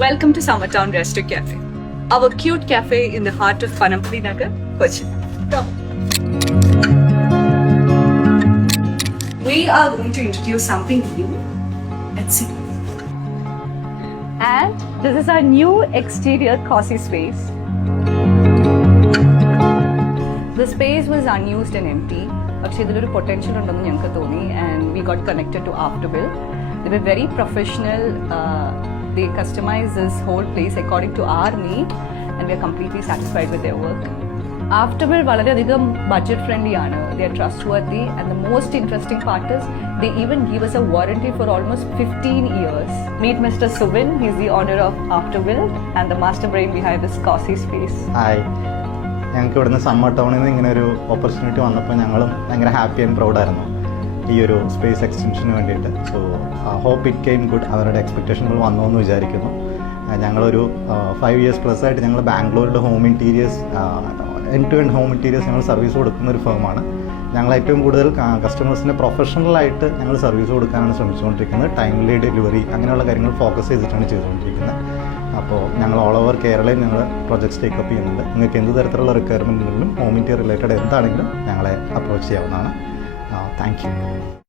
Welcome to Summertown Resto Cafe, our cute cafe in the heart of Panampally Nagar, Cochin. Come. We are going to introduce something new. Let's see. And this is our new exterior cozy space. The space was unused and empty. പക്ഷേ ഇതിലൊരു പൊട്ടൻഷ്യൽ ഉണ്ടെന്ന് ഞങ്ങൾക്ക് തോന്നി and we got connected to Afterbuild. They were very professional. They customized this whole place according to our need and we are completely satisfied with their work. Afterbuild വളരെയധികം budget friendly ആണ്. They are trustworthy and the most interesting part is they even give us a warranty for almost 15 years. Meet Mr. Subin. He's the owner of Afterbuild and the master brain behind this cozy space. Hi. ഞങ്ങൾക്ക് ഇവിടുന്ന് സമ്മർ ടൗണിൽ നിന്ന് ഇങ്ങനെ ഒരു ഓപ്പർച്യൂണിറ്റി വന്നപ്പോൾ ഞങ്ങളും ഭയങ്കര happy and പ്രൗഡായിരുന്നു ഈ ഒരു സ്പേസ് എക്സ്റ്റൻഷന് വേണ്ടിയിട്ട്. So hope it came good. അവരുടെ എക്സ്പെക്റ്റേഷനുകൾ വന്നു എന്ന് വിചാരിക്കുന്നു. ഞങ്ങളൊരു 5 years പ്ലസ് ആയിട്ട് ഞങ്ങൾ ബാംഗ്ലൂരിൻ്റെ home interiors end to end home interiors ഞങ്ങൾ സർവീസ് കൊടുക്കുന്ന ഒരു ഫേമാണ്. ഞങ്ങൾ ഏറ്റവും കൂടുതൽ കസ്റ്റമേഴ്സിന് പ്രൊഫഷണലായിട്ട് ഞങ്ങൾ സർവീസ് കൊടുക്കാനാണ് ശ്രമിച്ചുകൊണ്ടിരിക്കുന്നത്. ടൈംലി ഡെലിവറി അങ്ങനെയുള്ള കാര്യങ്ങൾ ഫോക്കസ് ചെയ്തിട്ടാണ് ചെയ്തുകൊണ്ടിരിക്കുന്നത്. അപ്പോൾ ഞങ്ങൾ ഓൾ ഓവർ കേരളയിൽ ഞങ്ങൾ പ്രൊജക്ട്സ് ടേക്കപ്പ് ചെയ്യുന്നുണ്ട്. നിങ്ങൾക്ക് എന്ത് തരത്തിലുള്ള റിക്വയർമെൻറ്റുകളിലും ഹോം ഇൻറ്റീരിയർ റിലേറ്റഡ് എന്താണെങ്കിലും ഞങ്ങളെ അപ്രോച്ച് ചെയ്യാവുന്നതാണ്. Thank you.